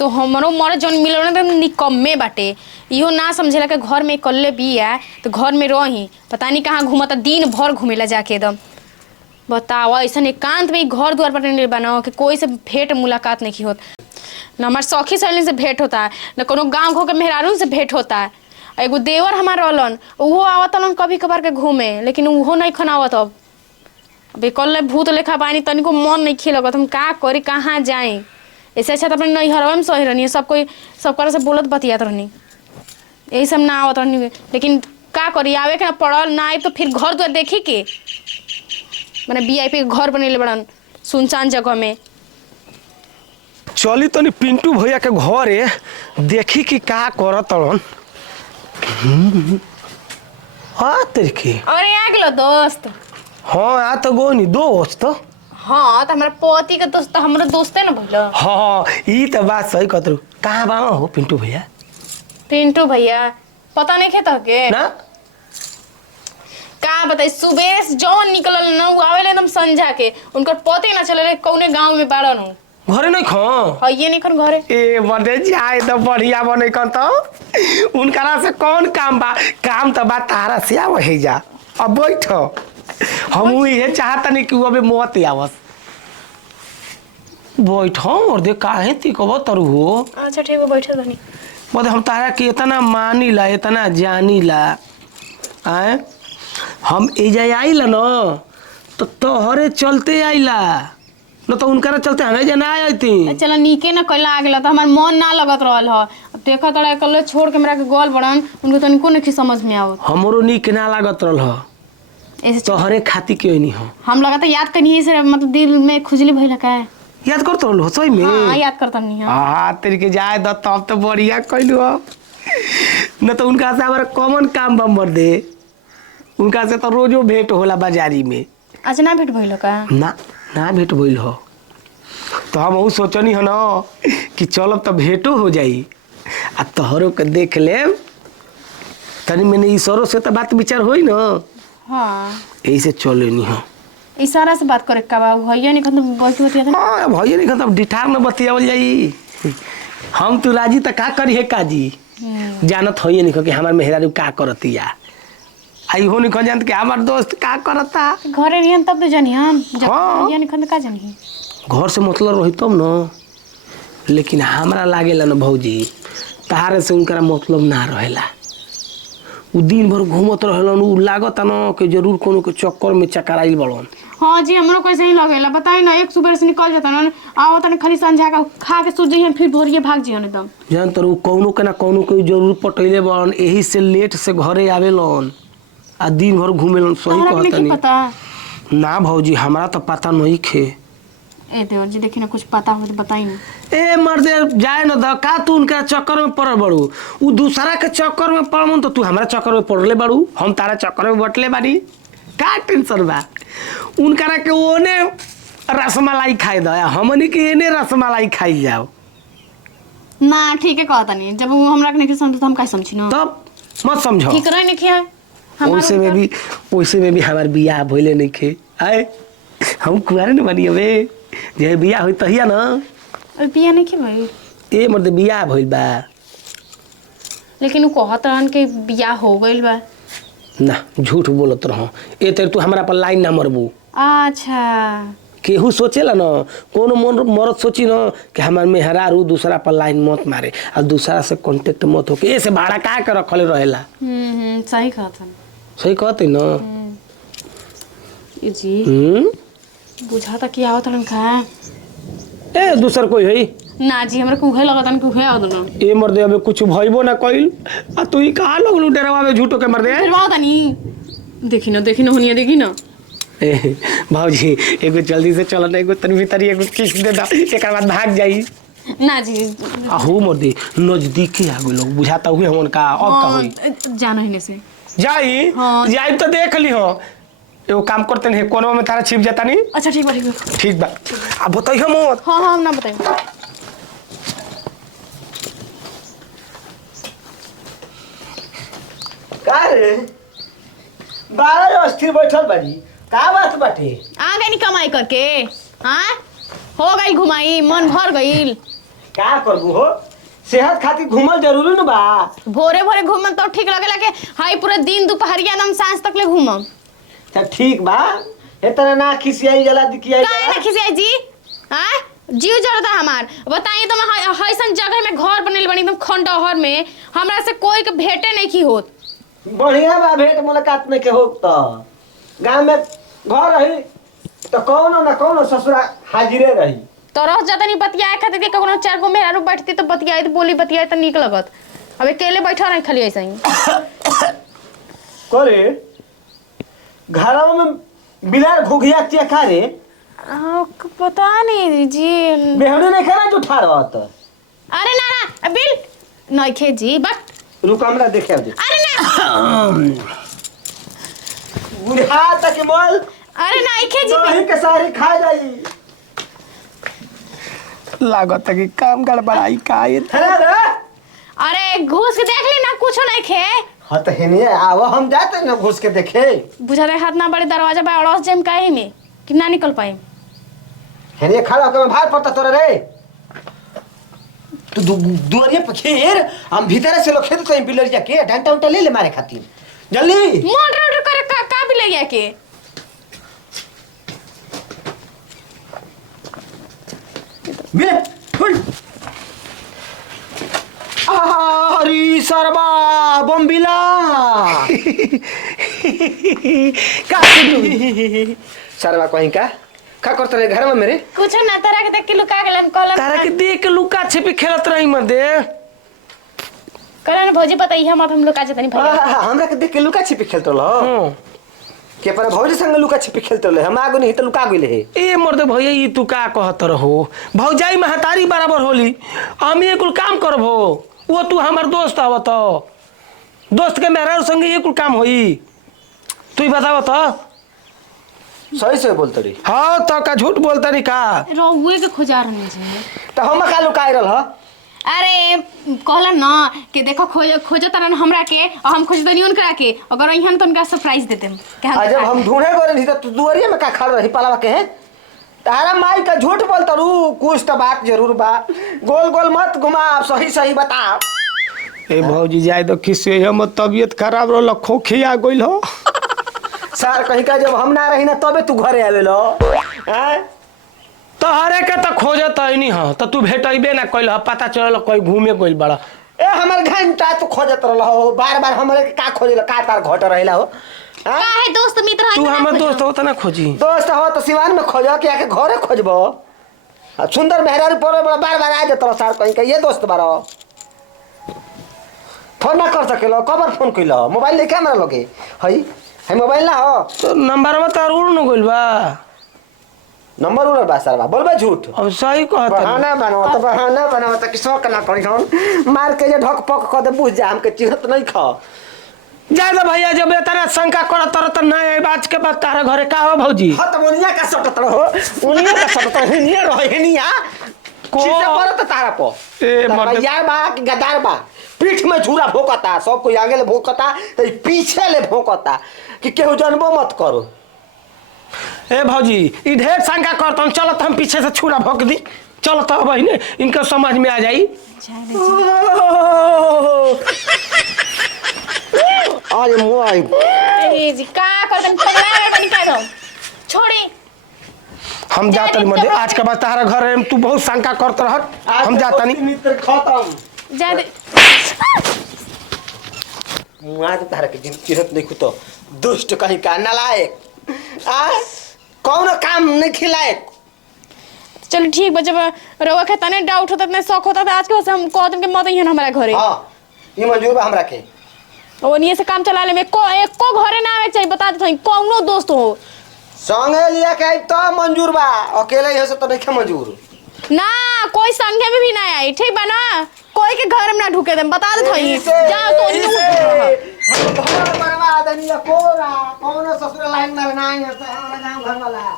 तो हमरो मर जौन मिलल ना निकम्मे बाटे। इहो ना समझेला के घर में कल्ले बिया तो घर में रही, पता नहीं कहाँ घूमता, दिन भर घूमेला जाके एकदम। बताओ ऐसा एकांत में घर द्वार पर नहीं बनाओ कि कोई से भेंट मुलाकात नहीं होत। न हमारे सखी सहेली से भेंट होता है, न कोनो गाँव घो के मेहरारू से भेंट होता है। एगो देवर हमार रहलन, उहो आवत हलन कभी कभार के घूमे, लेकिन उहो नहीं खनावत। अब कल भूत लेखा बानी, तनिको मन नहीं खिलगत, हम का करी कहाँ जाए। ऐसे अच्छा तो अपने नैहरवा में सही रहनी, सब कोई सब कर से बोलत बतियात रहनी, यही सब ना आवत रहनी। लेकिन का करी, आवे के ना पड़ल, ना आए तो फिर घर द्वार देखी के मैंने VIP घर बनेले बड़न सुनसान जगह में। चली तनी पिंटू भैया के घरे देखी कि का करत हन। हाँ तेरे अरे आ गेलो दोस्त। हाँ आ तो गोनी दोस्त। हाँ तो हमारा पति के दोस्त तो हमारा दोस्त है ना भैया। हाँ ई तो बात सही कहत। कहाँ बा हो पिंटू भैया? पिंटू भैया पता नहीं खेता के ना का बताई, सुबह जौन निकलल ना वो आवेले एकदम संझा के, उनकर पते ना चले कौने गांव में बाड़न हूँ। घरे नहीं खा हाँ ये नहीं खन घरे। ए बने जाए तो बढ़िया बने कन तो उनकरा से कौन काम बा, काम तो बा तारा से आव है जा। अब बैठ हम ये चाहता नहीं कि वो अबे मौत आवस। बैठ और देख काहे ती कब तरु हो। अच्छा ठीक है बैठे बनी। बोले हम तारा के इतना मानी ला, इतना जानी ला, आए हम एजा आइला न तो तोहरे चलते आइला, न तो उनकरा चलते हमें जना आई थी। चला नीके ना कैला आ गेला तो हमार मन ना लगत रहल ह। अब देखा तड़ा कल छोड़ के मेरा के गोल बड़न, उनको तनिको नहीं समझ में आवत। हमरो नीक ना लागत रहल ह, ऐसे तोहरे खाती क्यों नहीं हो। हम लगा था याद करनी से मतलब दिल में खुजली भइला का है। याद करत रहल हो सही में? हाँ याद करता नहीं। हाँ तेरे के जाए द तब तो बढ़िया कइलू अब। न तो उनका से हमारा कॉमन काम बम्बर दे, उनका से तो रोजो भेंट होला बाजारी में। आज ना भेंट भइल का? ना भेंट भइल हो तो हम सोचनी है ना कि चलब तो भेंटो हो जाई आ तोहरों के देख ले तनी मैंने ईश्वरों से तो बात विचार होई ना। हाँ यही से चले नहीं हो इशारा से बात करे का बा भैया नहीं खत्म बैठ बतिया था। हाँ भैया नहीं खत्म डिठार न बतियावल जाई। हम तू राजी तो का करी है काजी जानत होइए नहीं कि हमार मेहरारू का करतिया, आई हो नहीं जानत कि हमार दोस्त का करता। घरे नहीं तब तो जानी हम जब हाँ। भैया नहीं खत्म का जानी घर से मतलब रही तब न, लेकिन हमरा लागेला न भौजी तारे से उनका मतलब ना रहेला। उ दिन भर घूमत रहलन, उ लागत न कि जरूर कोनो के चक्कर में चकराइल बड़न। हाँ जी हमरो कैसे ही लगेला बताई ना, एक सुबह से निकल जाता ना आओ तने खाली संझा का खा के सो जइहन फिर भोरिए भाग जइहन एकदम। जान तर कोनो के ना कोनो के जरूर पटैले बड़न, यही से लेट से घरे आवेलन आ दिन भर घूमेलन। सही कहतनी पता ना भौजी हमरा तो पता नहीं खे। ए देवर जी देखी ना कुछ पता हो तो बताई ना। ए मर्दे जाए न द का तू उनका चक्कर में पड़ल बड़ू, उ दूसरा के चक्कर में पड़मन तो तू हमारा चक्कर में पड़ले बड़ू, हम तारा चक्कर में बटले बानी। का टेंशन बा उनकरा के ओने रसमलाई खाई दया, हमनी के एने रसमलाई खाई जाओ ना। ठीक है कहता नहीं, जब वो हमरा के नहीं समझ तो हम का समझी ना। तब मत समझो ठीक रहे नहीं किया वैसे में भी हमार बियाह भइले नहीं खे। आए हम कुआरे न बनी अबे जे बियाह होई तहिया ना। अरे बियाह नहीं किया भाई? ए मर्दे बियाह भइल बा, लेकिन वो कहत रहन के बियाह हो गइल बा। ना झूठ बोलत रहो। ए तेरे तू हमरा पर लाइन ना मरबू। अच्छा केहू सोचेला न, कोनो मरद सोची न कि हमार मेहरारू दूसरा पर लाइन मत मारे और दूसरा से कांटेक्ट मत होके ऐसे भाड़ा का के रखले रहेला। सही कहत हन। सही कहते न जी बुझाता कि आवत हन का ए दूसर कोई है ना जी हमरा कुहे लगतन कुहे आवत न। ए मर्दे अबे कुछ भइबो ना कइल आ तू ही कहां लगलू डरवा में झूठो के मर्दे। फिर आवत नहीं देखी ना होनिया देखी ना। ए भाऊजी एगो जल्दी से चल ना, एगो तनी भीतर एगो किस दे दा, एकर बाद भाग जाई ना जी। आहू मर्दे नजदीक आ गए लोग बुझाता हुए हमन का अब का होई जानो हिने से जाई। हाँ। जाई तो देख ली हो एगो काम करते नहीं कोनो में तारा छिप जाता नहीं। अच्छा ठीक बा ठीक बा अब बताइए मत। हाँ हम ना बताई। का रे बाहर अस्थिर बैठल बाजी का बात बाटे? आ गई कमाई करके हाँ हो गई घुमाई मन भर गई। का करबू हो सेहत खातिर घूमल जरूरी न बा। भोरे भोरे घूमम तो ठीक लगेला के हाई पूरा दिन दोपहरिया एकदम सांझ तक ले घूमम। अच्छा ठीक बा इतना ना खिसियाई जला दिखियाई काहे ना खिसियाई जी? हां जीव जरता हमार बताइए तो मैं हईसन जगह में घर बनल बनी एकदम खंडहर में हमरा से कोई के भेंटे नहीं की होत। बढ़िया बा भेंट मुलाकात में के हो तो गांव में घर रही तो कौनो ना कौनो ससुरा हाजिरे रही। तो रह जाता नहीं बतियाए खातिर के कोनो चार गो मेहरारू बैठती तो बतियाई तो बोली बतियाई तो निक लगत। अब अकेले बैठा नहीं खाली ऐसा ही करे घरों में बिलार घुघिया चिया खा रे पता नहीं जी। बेहड़े नहीं खाना जो ठा रहा था। अरे ना ना बिल नहीं खे जी बट रुक हमरा देखे दे। अरे ना बुढ़ा तक मोल अरे नहीं खे जी दही के सारी खा जाई लागत कि काम गड़बड़ाई का ये है रे। अरे घुस के देख ली ना कुछ नहीं खे। हाँ तो हेनिए आवा हम जाते ना घुस के देखे। बुझा रहे हाथ ना बड़े दरवाजा पे अड़ोस जेम काहे में कितना निकल पाए। हेनिए खड़ा होकर बाहर पड़ता तोरे रे तो दुआरिया पे घेर हम भीतर से लोग खेत तो बिलरिया के डंटा उंटा ले ले मारे खातिर जल्दी मोटर ऑर्डर करे का भी ले गया के मिले फुल अरे सरबा बम्बिला का सरबा कहीं का करते रहे घर में मेरे कुछ ना तारा के देख के लुका गेलन कलम तारा के देख के लुका छिपी खेलत रही मदे कलन भौजी पता ही हम लुका जतनी भाई हमरा के देख के लुका छिपी खेलत रहो के पर भौजी संग लुका छिपी खेलत रहे हम आगो नहीं तो लुका गइले हे ए मर्दे भैया ई तू का कहत रहो भौजाई महतारी बराबर होली हम ये कुल काम करबो वो तू हमर दोस्त आवत दोस्त के मेहरारू संग ये कुल काम होई तू ही बताव तो सही से बोलत रही। हां तो का झूठ बोलत रही का रोवे के खोजा रहनी जी तो हम का लुकाई रहल ह अरे कहलन ना कि देखो खोज तरन हमरा के और हम खोज दनी उनकरा के अगर इहन तो उनका सरप्राइज देते हम जब हम ढूंढे गए नहीं तो दुआरिया में का खड़ रही पालावा के है तारा माई का झूठ बोलत रू कुछ तो बात जरूर बा गोल गोल मत घुमा सही सही बता। ए भौजी जाय तो किसे हम तबीयत खराब रहल खोखिया गइल हो सर कहीं का जब हम ना रही ना तबे तू घरे आवेलो हैं तो हरे के तो खोजत आइनी हां तो तू भेटइबे ना कइल पता चलल कोई घूमे गइल बड़ा ए हमर घंटा तो खोजत रहल हो बार-बार हमरे के का खोजल का तार घट रहला हो काहे दोस्त मित्र है तू हमर दोस्त हो त ना खोजी दोस्त हो तो सिवान में खोजो कि आके घरे खोजबो सुंदर मेहरारू पर बार-बार आ जत सर कहीं का ये दोस्त बारो फोन ना कर सकेलो कबर फोन कइलो मोबाइल लेके हमरा लगे हई है मोबाइल ना हो तो नंबर में तार उड़ न गइल बा नंबर उड़ बा सरवा बोलबे झूठ अब सही कहत बहाना बनाओ त किसो कला करी हम मार के जे ढक पक क दे बुझ जा हमके चिहत नहीं खा ज्यादा भैया जब तेरा शंका करत त ना ए बात के बाद तारा घरे का हो भौजी हां त ओनिया का सटत रहो ओनिया का सटत हिनिया रहो हिनिया चीज परत तारा प ए मर यार बा कि गदार बा पीठ में झूरा भोकता सब कोई आगे ले भोकता तो पीछे ले भोकता कि केहू जानबो मत करो। ए भौजी ई ढेर शंका करत हम चलत हम पीछे से छुरा भोक दी चलत अब ही इनका समझ में आ जाई अरे मोई ए जी का करतन पगला बनी का दो छोड़ी हम जातन मर्दे आज के बाद तारा घर तू बहुत शंका करत रहत हम जातनी मित्र खत्म जा दे मुआ तो तारा के जिन चिरत नहीं खुतो दुष्ट कहीं का नालायक आ कौन काम नहीं खिलाए चलो ठीक बा जब रवा के तने डाउट होता इतने शौक होता था आज के वैसे हम कह दिन के मत ही हमारा घरे हां ये मंजूर बा हमरा के ओ निये से काम चला ले में को एक को घरे ना आवे चाहिए बता दे कौनो दोस्त हो संगे लिया के तो मंजूर बा अकेले ही से तो नहीं मंजूर ना कोई संगे में भी ना आई ठीक बा ना कोई के घर में ना ढुके दे बता दे थई जा तो हम घर बर्बाद नहीं कोरा कौन ससुर लाइन में ना है हमरा गांव घर वाला